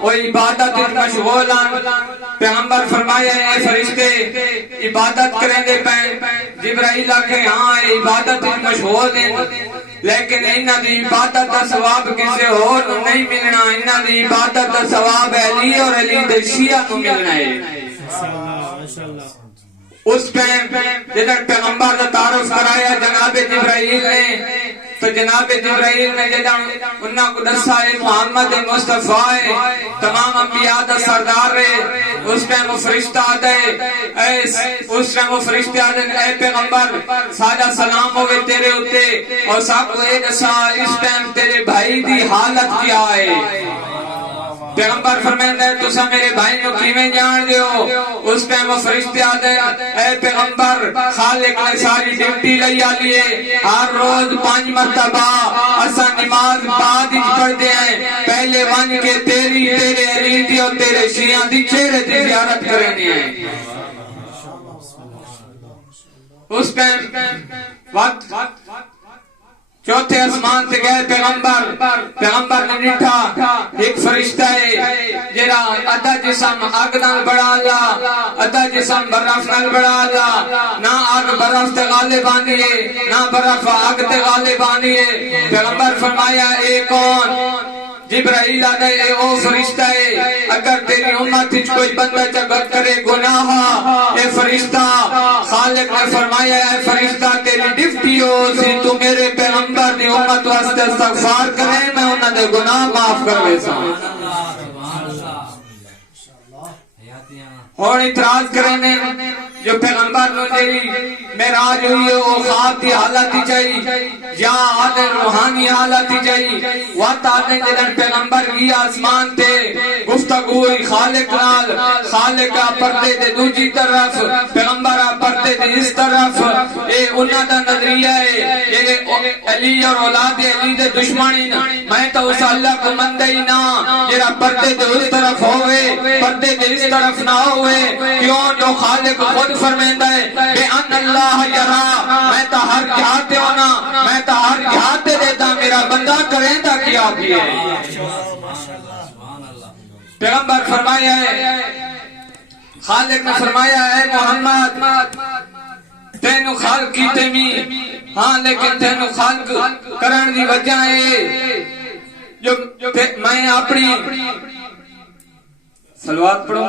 وہ عبادت مشغول ہیں. پیغمبر فرمایا اے فرشتے عبادت کریں دے پین. جبرائیل آکھے ہاں عبادت مشغول ہیں لیکن انہاں دی عبادت دا ثواب کسے اور نہیں ملنا. انہاں دی عبادت دا ثواب علی اور علی دے شیعہ کو ملنا ہے. اس پہ جدھر پیغمبر دا تعارف کرایا جناب جبرائیل نے تو جناب جبرائیل نے جدھر انہاں کو دسا ہے محمد مصطفیٰ ہے تمام انبیاء دا سردار ہے. اس پہ وہ فرشتہ آدھے اس پہ وہ فرشتہ آدھے اے پیغمبر سادہ سلام ہوئے تیرے اتے اور سب کو اے دسا اس ٹائم تیرے بھائی دی حالت کیا ہے. پیغمبر فرمائندا ہے تسا میرے بھائی نو کیویں جان دیو. اس پہ وہ فرشتے آدھے اے پیغمبر خالق نے ساری ڈیوٹی لیا لیے ہر روز 5 مرتبہ اسا نماز بعد ہی پڑھتے ہیں. پہلے ون کے تیری تیرے علی دی اور تیرے شیعہ دی چہرے دی زیارت کرنی ہے. اس پہ وقت چوتھے آسمان سے گئے پیغمبر نے ڈٹھا ایک فرشتہ ہے جڑا ادھا جسم اگ نال بڑا اللہ ادھا جسم برف نال بڑا اللہ. نہ اگ برف تے غالب آندی ہے نہ برف اگ تے غالب آندی ہے. پیغمبر فرمایا اے کون؟ جبرائیل آدھے اے او فرشتہ ہے اگر تیری امت ہچ کوئی بندہ چگت کرے گناہ اے فرشتہ خالق نے فرمایا اے فرشتہ تیری ڈیوٹی ہو سی تو میرے پیغمبر دی امت واسطے استغفار کرے میں انہاں دے گناہ معاف کر ویسا. اور اعتراض کرنے جو پیغمبر نو جی معراج ہوئی ہے وہ خواب دی حالت ہی چاہیے یا آدھے روحانی حالت ہی چاہیے. وقت آدھے جدن پیغمبر کی آسمان تے گفتگو ہوئی خالق نال خالق پردے دے دوجی طرف پیغمبر پردے دے اس طرف اے انہاں دا نظریہ ہے کہ علی اور اولاد علی دے دشمنی میں تو اس اللہ کو مندہ ہی نہ جرا پردے دے اس طرف ہوئے پردے دے اس طرف نہ ہوئے. کیوں جو خالق خود فرمیندہ ہے بے ان اللہ یرا میں تا ہر جہاتے ہونا میں تا ہر جہاتے دیتا میرا بندہ کریں دا کیا بھی ہے. پیغمبر فرمایا ہے خالق نے فرمایا ہے محمد تینو خالق کی تیمی ہاں لیکن تینو خالق کرن دی وجہ ہے جو میں اپنی سلوات پڑھوں